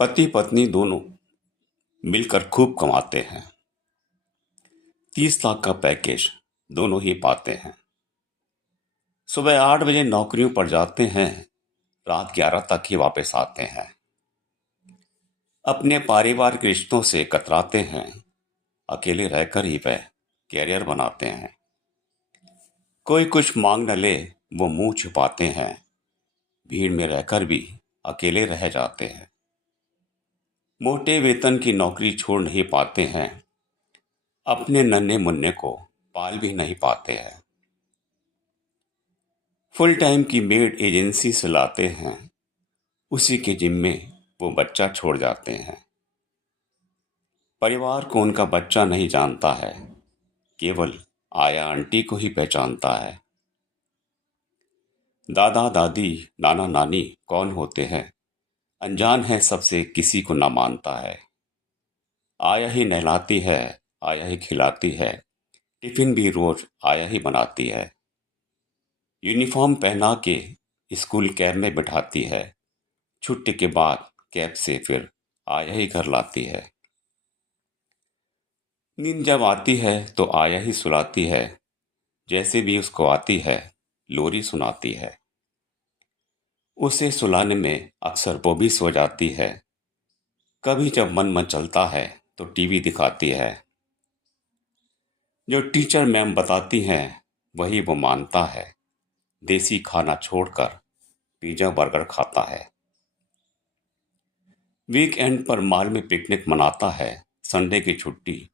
पति पत्नी दोनों मिलकर खूब कमाते हैं। 30 लाख का पैकेज दोनों ही पाते हैं। सुबह 8 बजे नौकरियों पर जाते हैं, रात 11 तक ही वापस आते हैं। अपने पारिवारिक रिश्तों से कतराते हैं, अकेले रहकर ही वह कैरियर बनाते हैं। कोई कुछ मांग न ले वो मुंह छुपाते हैं, भीड़ में रहकर भी अकेले रह जाते हैं। मोटे वेतन की नौकरी छोड़ नहीं पाते हैं, अपने नन्हे मुन्ने को पाल भी नहीं पाते हैं। फुल टाइम की मेड एजेंसी से लाते हैं, उसी के जिम्मे वो बच्चा छोड़ जाते हैं। परिवार को उनका बच्चा नहीं जानता है, केवल आया आंटी को ही पहचानता है। दादा दादी नाना नानी कौन होते हैं, अनजान है सबसे, किसी को ना मानता है। आया ही नहलाती है, आया ही खिलाती है, टिफिन भी रोज आया ही बनाती है। यूनिफॉर्म पहना के स्कूल कैब में बिठाती है, छुट्टी के बाद कैब से फिर आया ही घर लाती है। नींद जब आती है तो आया ही सुलाती है, जैसे भी उसको आती है लोरी सुनाती है। उसे सुलाने में अक्सर वो भी सो जाती है। कभी जब मन मचलता है तो टीवी दिखाती है। जो टीचर मैम बताती हैं वही वो मानता है, देसी खाना छोड़कर पिज्जा बर्गर खाता है। वीकेंड पर मॉल में पिकनिक मनाता है, संडे की छुट्टी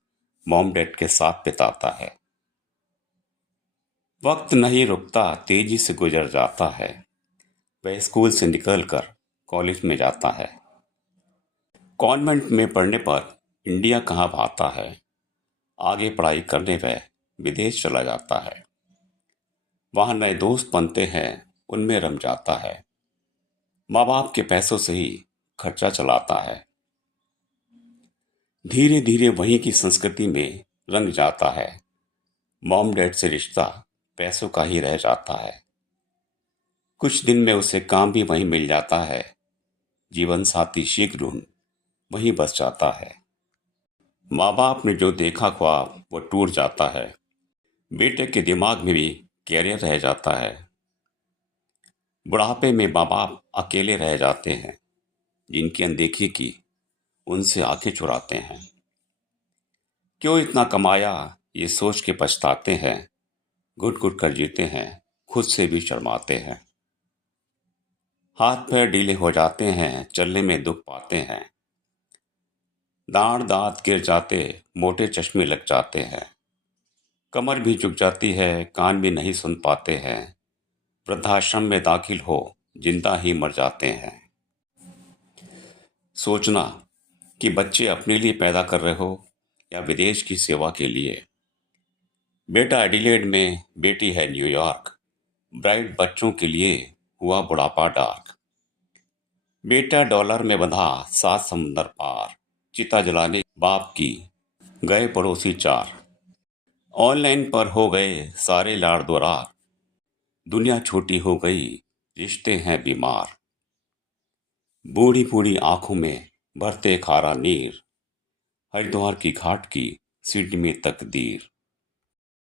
मॉम डैड के साथ बिताता है। वक्त नहीं रुकता, तेजी से गुजर जाता है। वह स्कूल से निकलकर कॉलेज में जाता है। कॉन्वेंट में पढ़ने पर इंडिया कहाँ भाता है, आगे पढ़ाई करने वह विदेश चला जाता है। वहाँ नए दोस्त बनते हैं, उनमें रम जाता है। माँ बाप के पैसों से ही खर्चा चलाता है। धीरे धीरे वहीं की संस्कृति में रंग जाता है। मॉम डैड से रिश्ता पैसों का ही रह जाता है। कुछ दिन में उसे काम भी वहीं मिल जाता है। जीवन साथी शीघ्र ढूंढ वहीं बस जाता है। माँ बाप ने जो देखा ख्वाब वो टूट जाता है। बेटे के दिमाग में भी कैरियर रह जाता है। बुढ़ापे में माँ बाप अकेले रह जाते हैं, जिनकी अनदेखी की उनसे आंखें चुराते हैं। क्यों इतना कमाया ये सोच के पछताते हैं, घुट घुट कर जीते हैं, खुद से भी शर्माते हैं। हाथ पैर ढीले हो जाते हैं, चलने में दुख पाते हैं। दांत दांत गिर जाते, मोटे चश्मे लग जाते हैं। कमर भी झुक जाती है, कान भी नहीं सुन पाते हैं। वृद्धाश्रम में दाखिल हो जिंदा ही मर जाते हैं। सोचना कि बच्चे अपने लिए पैदा कर रहे हो या विदेश की सेवा के लिए। बेटा एडिलेड में, बेटी है न्यूयॉर्क। ब्राइट बच्चों के लिए हुआ बुढ़ापा डार्क। बेटा डॉलर में बंधा 7 समुंदर पार, चिता जलाने बाप की गए पड़ोसी 4। ऑनलाइन पर हो गए सारे लाड़ दुरार, दुनिया छोटी हो गई रिश्ते हैं बीमार। बूढ़ी बूढ़ी आंखों में भरते खारा नीर, हरिद्वार की घाट की सिडनी में तकदीर।